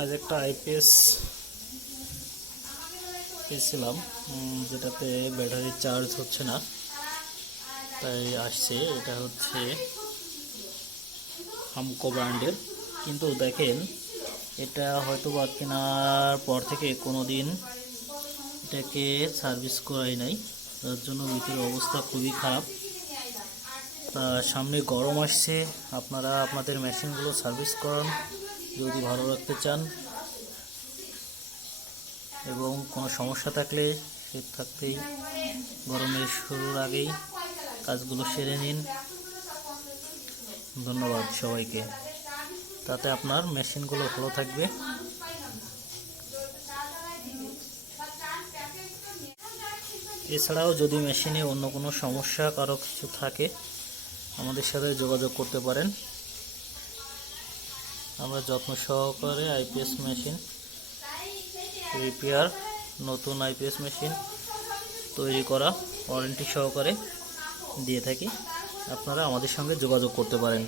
আজ একটা আইপিএস পেয়েছিলাম, যেটাতে ব্যাটারি চার্জ হচ্ছে না, তাই আসছে। এটা হচ্ছে হামকো ব্র্যান্ডের, কিন্তু দেখেন এটা হয়তো বা কেনার পর থেকে কোনো দিন এটাকে সার্ভিস করাই নাই, তার জন্য ভিতরের অবস্থা খুবই খারাপ। তা সামনে গরম আসছে, আপনারা আপনাদের মেশিনগুলো সার্ভিস করান যদি ভালো রাখতে চান, এবং কোনো সমস্যা থাকলে শীত থাকতেই গরমের শুরুর আগেই কাজগুলো সেরে নিন। ধন্যবাদ সবাইকে, তাতে আপনার মেশিনগুলো ভালো থাকবে। এছাড়াও যদি মেশিনে অন্য কোনো সমস্যা কারো কিছু থাকে আমাদের সাথে যোগাযোগ করতে পারেন। আমরা যত্ন সহকারে আইপিএস মেশিন রিপেয়ার, নতুন আইপিএস মেশিন তৈরি করা ওয়ারেন্টি সহকারে দিয়ে থাকি। আপনারা আমাদের সঙ্গে যোগাযোগ করতে পারেন।